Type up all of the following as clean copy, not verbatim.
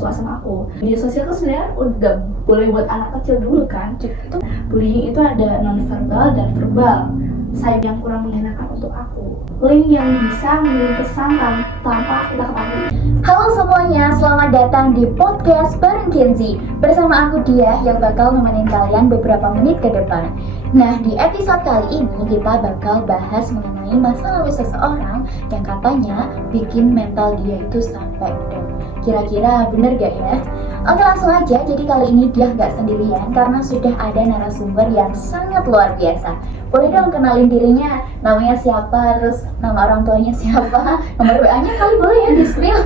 suka sama aku. Media sosial tuh sebenarnya udah boleh buat anak kecil dulu kan. Itu bullying itu ada non-verbal dan verbal. Saya yang kurang mengenakan untuk aku. Link yang bisa mengirim pesan tanpa kita ketahui. Halo semuanya, selamat datang di podcast bareng Kenzi. Bersama aku Dia yang bakal nemenin kalian beberapa menit ke depan. Nah, di episode kali ini kita bakal bahas mengenai masa lalu seseorang yang katanya bikin mental dia itu sampai down. Kira-kira bener gak ya? Oke, langsung aja. Jadi kali ini Dia gak sendirian karena sudah ada narasumber yang sangat luar biasa. Boleh dong kenalin dirinya, namanya siapa, terus nama orang tuanya siapa, nomor WA-nya kali boleh ya di-spill.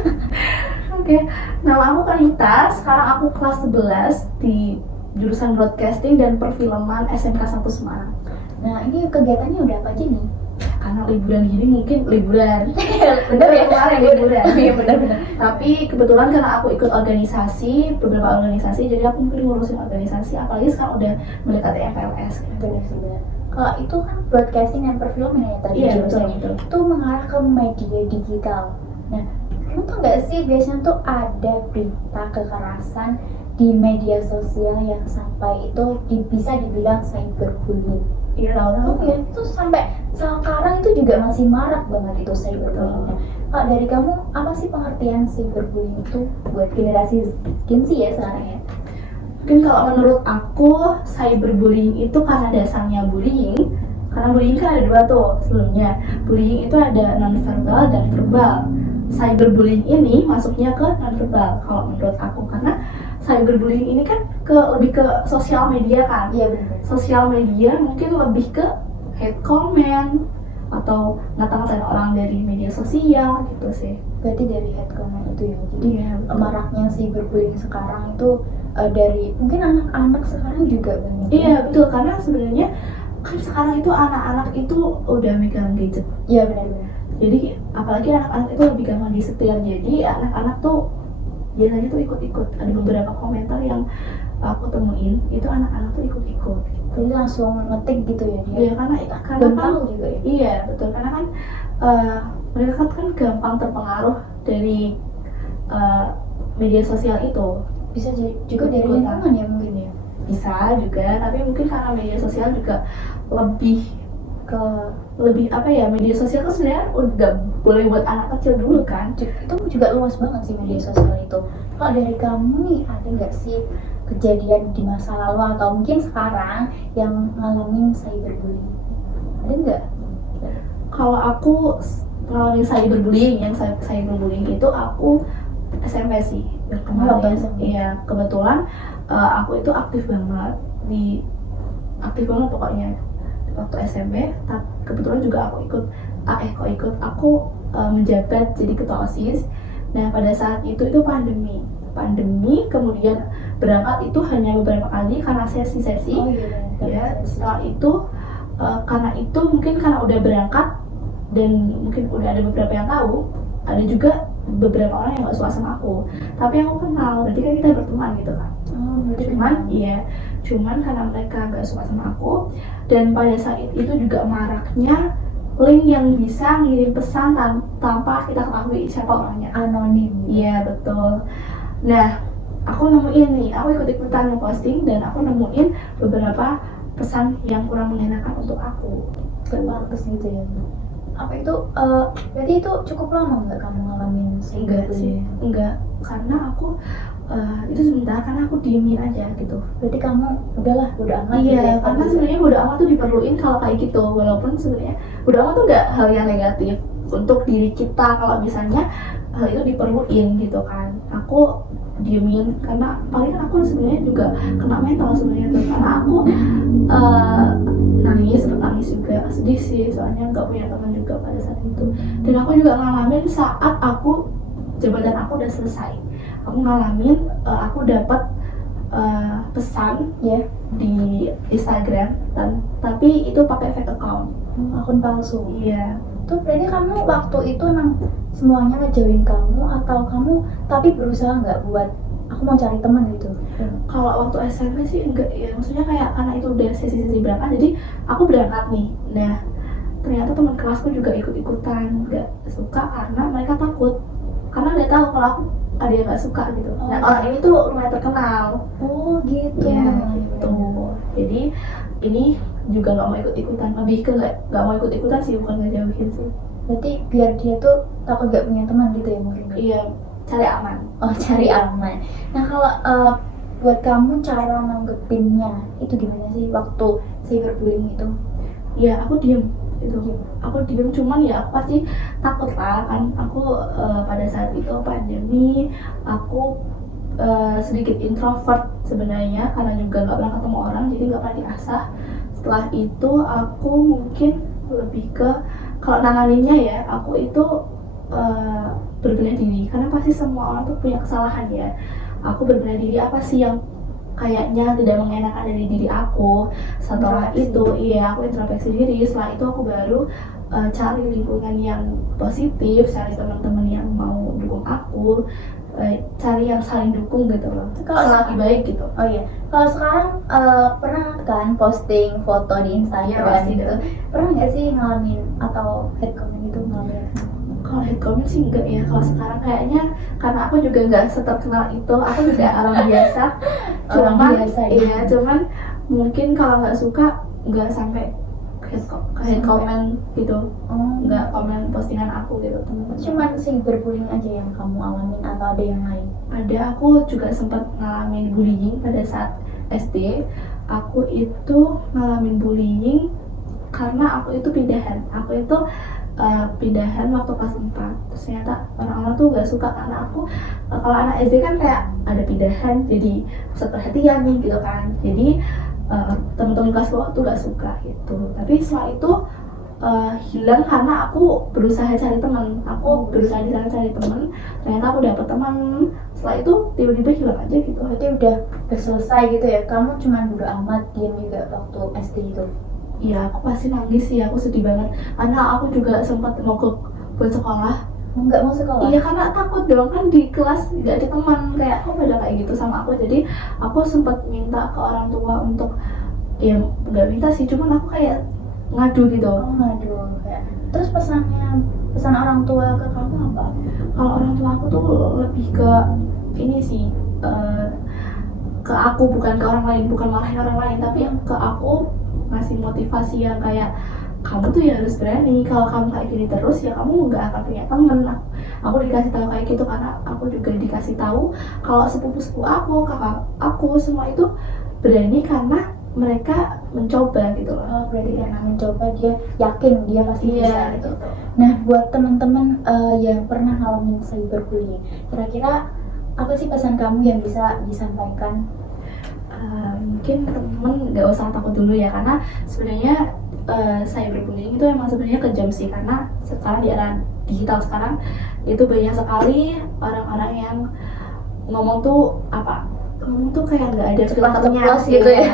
Oke, nama aku Kanita, sekarang aku kelas 11 di jurusan Broadcasting dan Perfilman SMK 1 Semarang. Nah, ini kegiatannya udah apa aja nih? Karena liburan gini mungkin liburan. Bener ya? Kemarin liburan. Iya bener-bener. Tapi kebetulan karena aku ikut organisasi, beberapa organisasi, jadi aku mungkin ngurusin organisasi, apalagi sekarang udah mendekati FLS. Bener sih, bener. Kalau itu kan broadcasting dan perfilman ya tadi jurusannya. Betul. Itu mengarah ke media digital. Nah, kamu tau nggak sih biasanya tuh ada berita kekerasan di media sosial yang sampai itu bisa dibilang cyberbullying. Iya, tahu. Ya, itu sampai sekarang itu juga masih marak banget itu cyberbullying. Nah, kalau dari kamu apa sih pengertian cyberbullying itu buat generasi Gen Z ya sekarang ya? Mungkin kalau menurut aku cyberbullying itu karena dasarnya bullying. Karena bullying kan ada dua tuh sebelumnya. Bullying itu ada non-verbal dan verbal. Cyberbullying ini masuknya ke non-verbal kalau menurut aku, karena cyberbullying ini kan lebih ke sosial media kan. Iya benar. Sosial media mungkin lebih ke hate comment atau ngata-ngatain orang dari media sosial gitu sih. Berarti dari hate comment itu ya. Jadi betul. maraknya cyberbullying sekarang itu dari mungkin anak-anak sekarang juga banyak. Iya betul, karena sebenarnya kan sekarang itu anak-anak itu udah megang gadget. Iya benar-benar. Jadi apalagi anak-anak itu lebih gampang disetir. Jadi anak-anak tuh biasanya tuh ikut-ikut. Ada beberapa komentar yang aku temuin itu anak-anak tuh ikut-ikut. Jadi langsung ngetik gitu ya dia. Iya karena belum kan tahu juga ya. Iya betul, karena kan mereka kan gampang terpengaruh dari media sosial itu. Bisa juga dari lingkungan ya mungkin ya. Bisa juga, tapi mungkin karena media sosial juga lebih apa ya, media sosial kan sebenarnya udah boleh buat anak kecil dulu kan. Itu juga luas banget sih media sosial itu. Kalau dari kamu nih ada nggak sih kejadian di masa lalu atau mungkin sekarang yang ngalamin cyberbullying? Ada nggak? Kalau aku ngalamin cyberbullying itu aku SMP sih. Kemarin ya kebetulan aku itu aktif banget pokoknya waktu SMP. Kebetulan juga aku menjabat jadi ketua OSIS. Nah pada saat itu pandemi kemudian berangkat itu hanya beberapa kali karena sesi-sesi. Ya setelah itu karena itu mungkin karena udah berangkat dan mungkin udah ada beberapa yang tahu, ada juga beberapa orang yang gak suka sama aku, tapi aku kenal, berarti kan kita berteman gitu kan. Cuman karena mereka gak suka sama aku, dan pada saat itu juga maraknya link yang bisa ngirim pesan tanpa kita ketahui siapa orangnya, anonim. Iya betul. Nah aku ikut-ikutan ngeposting dan aku nemuin beberapa pesan yang kurang mengenakan untuk aku. Bagus gitu ya. Apa itu berarti itu cukup lama nggak kamu ngalamin cyberbullying? Enggak, karena aku itu sebentar, karena aku diemin aja gitu. Berarti kamu udah amat. Iya, karena sebenarnya bodo amat tuh diperluin kalau kayak gitu, walaupun sebenarnya bodo amat tuh nggak hal yang negatif untuk diri kita kalau misalnya hal itu diperluin gitu kan. Aku diemin karena paling aku sebenarnya juga kena mental sebenarnya tuh, karena aku nangis juga, sedih sih soalnya nggak punya teman juga pada saat itu. Dan aku juga ngalamin saat jabatan aku udah selesai, aku ngalamin aku dapat pesan ya di Instagram tapi itu pakai fake account, akun palsu. Iya. Tuh berarti kamu waktu itu emang semuanya ngejauhin kamu atau kamu tapi berusaha nggak buat aku mau cari teman gitu? Kalau waktu SMP sih enggak ya, maksudnya kayak karena itu udah sesi-sesi berangkat, jadi aku berangkat nih. Nah ternyata teman kelasku juga ikut-ikutan nggak suka karena mereka takut, karena nggak tahu kalau aku ada yang nggak suka gitu. Nah Oh. orang ini tuh lumayan terkenal. Oh gitu. Ya gitu. Jadi ini juga nggak mau ikut-ikutan, lebih ke nggak mau ikut-ikutan sih, bukan ngejauhin sih. Berarti biar dia tuh takut gak punya teman gitu ya mungkin. Iya, cari aman. Oh, cari aman. Nah kalau buat kamu cara nanggepinnya itu gimana sih waktu cyberbullying itu? Ya aku diem gitu. Aku diem, cuman ya aku pasti takut lah kan. Aku pada saat itu pandemi, aku sedikit introvert sebenarnya karena juga nggak pernah ketemu orang, jadi nggak pernah diasah. Setelah itu aku mungkin lebih ke kalau nanganinnya ya, aku itu berbenah diri karena pasti semua orang tuh punya kesalahan ya. Aku berbenah diri apa sih yang kayaknya tidak mengenakan dari diri aku. Setelah itu iya aku introspeksi diri. Setelah itu aku baru cari lingkungan yang positif, cari teman-teman yang mau dukung aku, cari yang saling dukung gitu loh. Kalau Selagi baik gitu. Oh iya, kalau sekarang pernah kan posting foto di Instagram Iya, pasti gitu. dong. Pernah nggak sih ngalamin atau hate comment gitu ngalamin? Kalau hate comment sih enggak ya. Kalau sekarang kayaknya karena aku juga nggak seterkenal itu, aku juga orang biasa. Orang Cuman biasa, ya. iya, cuman mungkin kalau nggak suka nggak sampai hate comment gitu, Oh, nggak komen postingan aku gitu teman-teman. cuman cyberbullying aja yang kamu alamin atau ada yang lain? Ada, aku juga sempat ngalamin bullying pada saat SD. Aku itu ngalamin bullying karena aku itu pindahan. Aku itu pindahan waktu kelas 4. Terus ternyata orang-orang tuh gak suka karena aku kalau anak SD kan kayak ada pindahan jadi pusat perhatian nih gitu kan. Jadi teman-teman kelas bawah tuh gak suka gitu. Tapi setelah itu hilang karena aku berusaha cari teman. Aku berusaha di sana cari teman. Ternyata aku dapet teman. Setelah itu tiba-tiba hilang aja gitu. Berarti udah selesai gitu ya? Kamu cuman bodo amat diam juga waktu SD itu? Iya, aku pasti nangis sih. Aku sedih banget karena aku juga sempat mogok buat sekolah. Nggak mau sekolah? Iya, karena takut dong kan di kelas gak ada teman, kayak kok pada kayak gitu sama aku. Jadi aku sempat minta ke orang tua untuk, ya nggak minta sih, cuman aku kayak ngadu gitu. Oh, ngadu kayak. Terus pesan orang tua ke kamu apa? Kalau orang tua aku tuh lebih ke ini sih, ke aku, bukan ke orang lain, bukan marahin orang lain, tapi yang ke aku ngasih motivasi yang kayak kamu tuh ya harus berani. Kalau kamu kayak gini terus ya kamu nggak akan punya temen. Aku dikasih tahu kayak gitu karena aku juga dikasih tahu kalau sepupu-sepupu aku, kakak aku semua itu berani karena mereka mencoba gitu loh. Oh, berarti karena mencoba dia yakin dia pasti bisa Iya gitu. gitu. Nah, buat teman-teman yang pernah ngalamin cyberbullying, kira-kira apa sih pesan kamu yang bisa disampaikan? Mungkin temen nggak usah takut dulu ya, karena sebenarnya cyberbullying itu emang sebenarnya kejam sih, karena sekarang di era digital sekarang itu banyak sekali orang-orang yang ngomong tuh kayak nggak ada filternya gitu ya.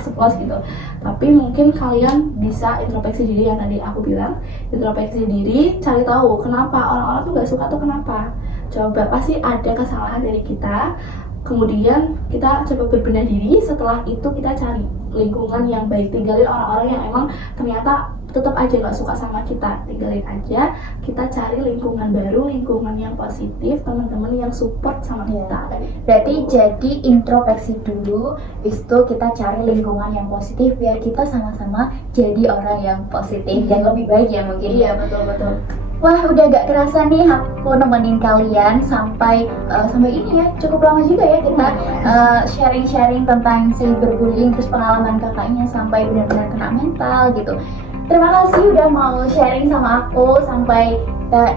ceplos gitu. Tapi mungkin kalian bisa introspeksi diri yang tadi aku bilang, introspeksi diri, cari tahu kenapa orang-orang tuh nggak suka tuh kenapa. Coba pasti ada kesalahan dari kita. Kemudian kita coba berbenah diri, setelah itu kita cari lingkungan yang baik, tinggalin orang-orang yang emang ternyata tetap aja nggak suka sama kita, tinggalin aja. Kita cari lingkungan baru, lingkungan yang positif, teman-teman yang support sama kita. Berarti jadi introspeksi dulu, habis itu kita cari lingkungan yang positif biar kita sama-sama jadi orang yang positif dan lebih baik ya mungkin. Iya, betul. Wah, udah gak kerasa nih aku nemenin kalian sampai ini ya, cukup lama juga ya kita sharing-sharing tentang cyberbullying, terus pengalaman kakaknya sampai benar-benar kena mental gitu. Terima kasih udah mau sharing sama aku sampai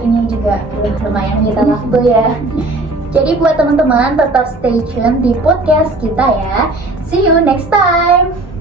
ini juga lumayan menyita waktu ya. Jadi buat teman-teman tetap stay tune di podcast kita ya. See you next time.